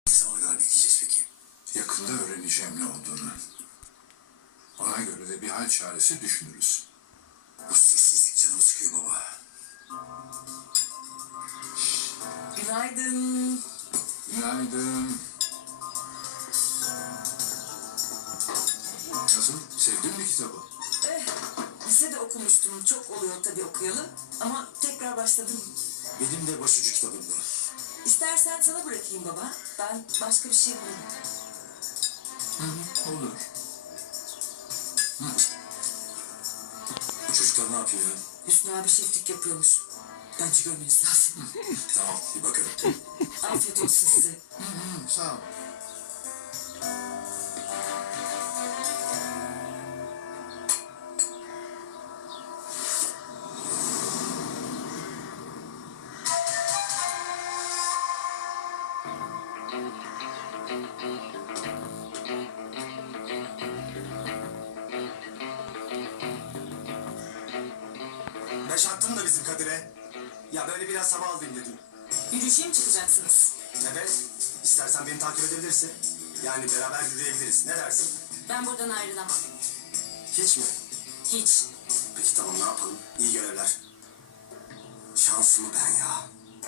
Ne zamana kadar bekleyeceğiz peki? Yakında öğreneceğim ne olduğunu. Ona göre de bir hal çaresi düşünürüz. Bu sessizlik canımı sıkıyor baba. Günaydın. Günaydın. Nasıl? Sevdin mi kitabı? Lisede okumuştum. Çok oluyor tabii okuyalı. Ama tekrar başladım. Benim de başucu kitabımdı. İstersen sana bırakayım baba. Ben başka bir şey bulurum. Olur. Bu çocuklar ne yapıyor ya? Hüsnü abi şeflik yapıyormuş. Bence görmeniz lazım. Tamam bir bakalım. Afiyet olsun size. Sağ ol. Beş attın da bizim Kadir'e. Ya böyle biraz hava alayım dedim. Yürüyüşe mi çıkacaksınız? Evet. İstersen beni takip edebilirsin. Yani beraber yürüyebiliriz. Ne dersin? Ben buradan ayrılamam. Hiç mi? Hiç. Peki tamam ne yapalım? İyi görevler. Şansımı ben ya.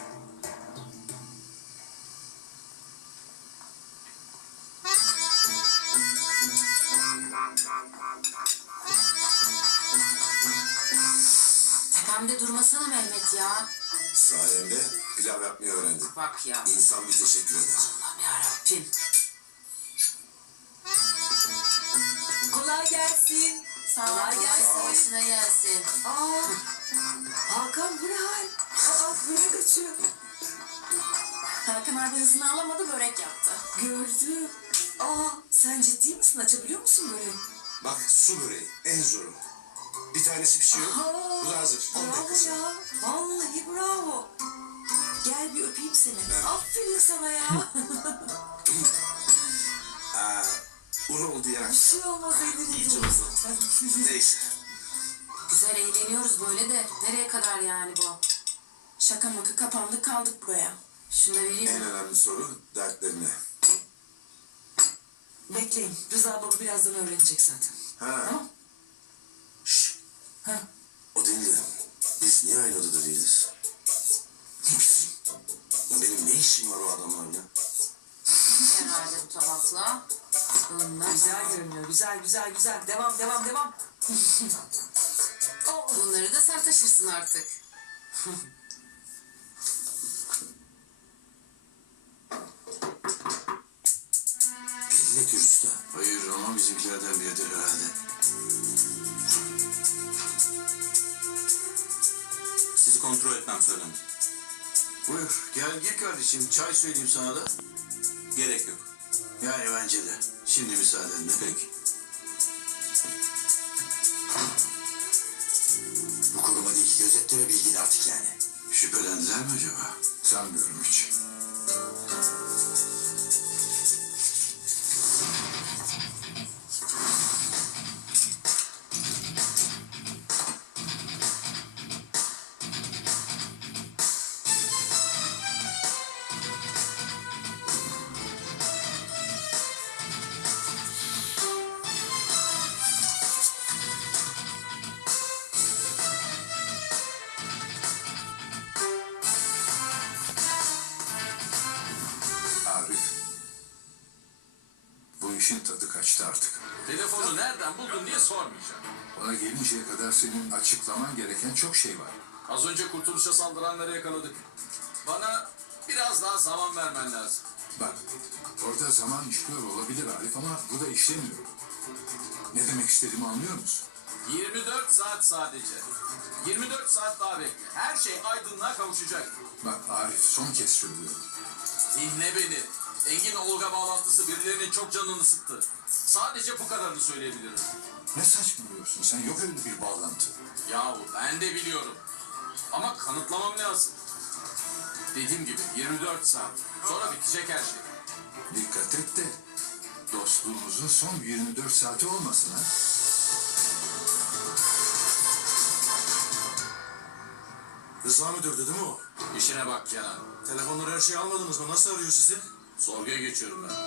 Tepemde durmasana Mehmet ya. Sayemde pilav yapmayı öğrendim. Bak ya. İnsan bir teşekkür eder. Allah'ım yarabbim. Kolay gelsin. Kolay gelsin. Başına gelsin. Aa, Hakan bu ne hal? Aa, böyle kaçıyor. Hakan abi hızını alamadı, börek yaptı. Gördüm. Aa, sen ciddi misin? Açabiliyor musun böreği? Bak su böreği en zoru. Bir tanesi pişiyor. Bu da hazır. 10 Bravo dakikası. ya. Vallahi bravo. Gel bir öpeyim seni. Evet. Aferin sana ya. Un oldu ya. Bir şey olmaz ellerin İyice dolu oldu. zaten. Neyse. Güzel eğleniyoruz böyle de. Nereye kadar yani bu? Şaka maka kapandık kaldık buraya. Şunu da vereyim En mi? önemli soru dertlerine. Bekleyin. Rıza baba birazdan öğrenecek zaten. Ha. Tamam. Şşş. Ha. O değil de biz niye aynı odada değiliz? Ne bileyim. Ya benim ne işim var o adamlarla? Herhalde bu tabakla. Bununla. Güzel görünüyor. Güzel güzel güzel. Devam devam devam. Oh. Bunları da sen taşırsın artık. Belli ki usta. Hayır ama bizimkilerden biridir herhalde. Sizi kontrol etmem söylendi. Buyur gel gir kardeşim. Çay söyleyeyim sana da. Gerek yok. Yani bence de. Şimdi müsaadenle. Peki. Bu koruma değil. Gözetleme bildiğin artık yani. Şüphelendiler mi acaba? Sanmıyorum hiç. Arif. Bu işin tadı kaçtı artık. Telefonu nereden buldun diye sormayacağım. Ona gelinceye kadar senin açıklaman gereken çok şey var. Az önce kurtuluşa saldıranları yakaladık. Bana biraz daha zaman vermen lazım. Bak, orada zaman işliyor olabilir Arif ama bu da işlemiyor. Ne demek istediğimi anlıyor musun? 24 saat sadece. 24 saat daha bekle. Her şey aydınlığa kavuşacak. Bak Arif, son kez söylüyorum. Dinle beni. Engin Olga bağlantısı birilerinin çok canını sıktı. Sadece bu kadarını söyleyebilirim. Ne saçmalıyorsun sen? Yok öyle bir bağlantı. Yahu ben de biliyorum. Ama kanıtlamam lazım. Dediğim gibi 24 saat. Sonra bitecek her şey. Dikkat et de dostluğumuzun son 24 saati olmasın ha. Rıza müdürdü değil mi o? İşine bak Kenan. Telefonları her şeyi almadınız mı? Nasıl arıyor sizi? Sorguya geçiyorum ben.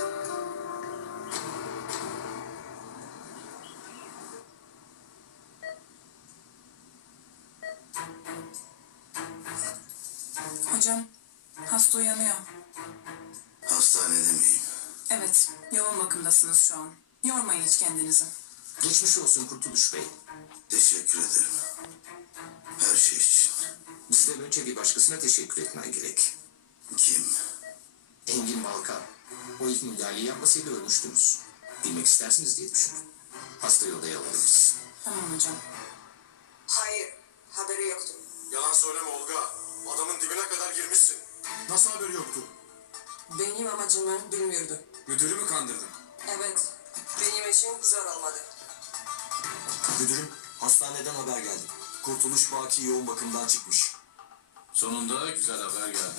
Hocam, hasta uyanıyor. Hastanede miyim? Evet, yoğun bakımdasınız şu an. Yormayın hiç kendinizi. Geçmiş olsun Kurtuluş Bey. Teşekkür ederim. Her şey için. Bizden önce bir başkasına teşekkür etmen gerek. Kim? Engin Balkan. O ilk müdahaleyi yapmasaydı ölmüştünüz. Bilmek istersiniz diye düşündüm. Hastayı odaya alabiliriz. Tamam hocam. Hayır, haberi yoktu. Yalan söyleme Olga. Adamın dibine kadar girmişsin. Nasıl haberi yoktu? Benim amacımı bilmiyordu. Müdürü mü kandırdın? Evet, benim için zor olmadı. Müdürüm, hastaneden haber geldi. Kurtuluş Baki yoğun bakımdan çıkmış. Sonunda güzel haber geldi.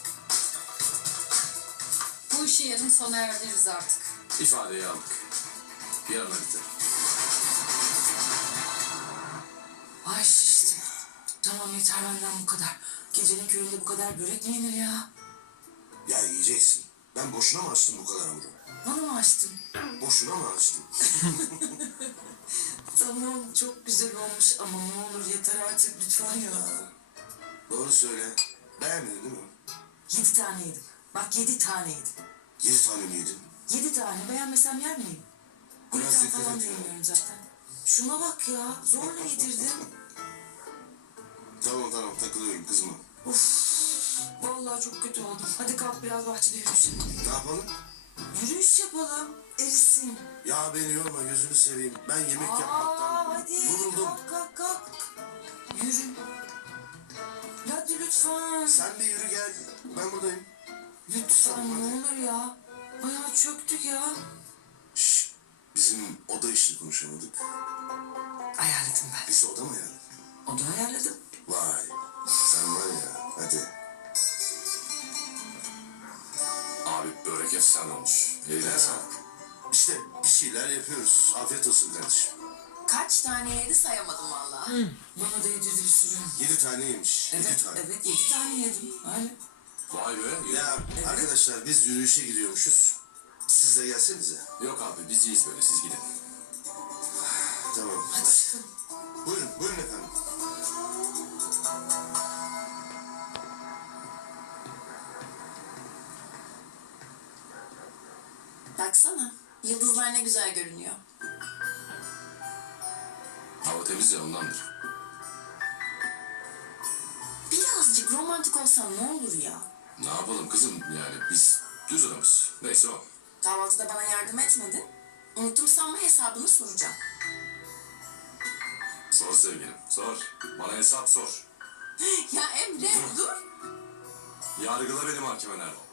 Bu işi yarın sona erdiririz artık. İfadeyi aldık. Yarına biter. Ay şiştim. Tamam yeter benden bu kadar. Gecenin köründe bu kadar börek mi yenir ya? Ya yiyeceksin. Ben boşuna mı açtım bu kadar hamuru? Bana mı açtın? Boşuna mı açtım? Tamam çok güzel olmuş ama ne olur yeter artık lütfen ya. Doğru söyle. Beğenmedin değil mi? 7 tane yedim. Bak 7 tane yedim. 7 tane mi yedin? 7 tane beğenmesem yer miyim? Biraz Gluten dikkat falan et da ya. yemiyorum zaten. Şuna bak ya zorla yedirdim. Tamam takılıyorum kızma. Of vallahi çok kötü oldum. Hadi kalk biraz bahçede yürüyüşelim. Ne yapalım? Yürüyüş yapalım. Erisin. Ya beni yorma gözünü seveyim. Ben yemek yapmaktan Hadi yoruldum. kalk. Yürü. Hadi lütfen. Sen bir yürü gel. Ben buradayım. Lütfen ne olur ya. Bayağı çöktük ya. Şşş. Bizim oda işini konuşamadık. Ayarladım ben. Biz oda mı yani? Onu ayarladım. Vay. Sen var ya. Hadi. Abi börek efsane olmuş. Eline sağlık. İşte bir şeyler yapıyoruz. Afiyet olsun kardeşim. Kaç tane yedi sayamadım valla. Bana da yedirdi bir sürü. 7 tane yemiş. 7 Evet, tane. evet 7 tane yedim. Öyle. Vay be. Ya arkadaşlar biz yürüyüşe gidiyormuşuz. Siz de gelsenize. Yok abi biz iyiyiz böyle siz gidin. Tamam. Hadi çıkın. Buyurun efendim. Baksana. Yıldızlar ne güzel görünüyor. Hava temiz ya ondandır. Birazcık romantik olsan ne olur ya. Ne yapalım kızım yani biz düz adamız. Neyse o. Kahvaltıda bana yardım etmedin. Unuttum sanma hesabını soracağım. Sor sevgilim sor. Bana hesap sor. Ya Emre dur. Yargıla beni mahkeme nerede?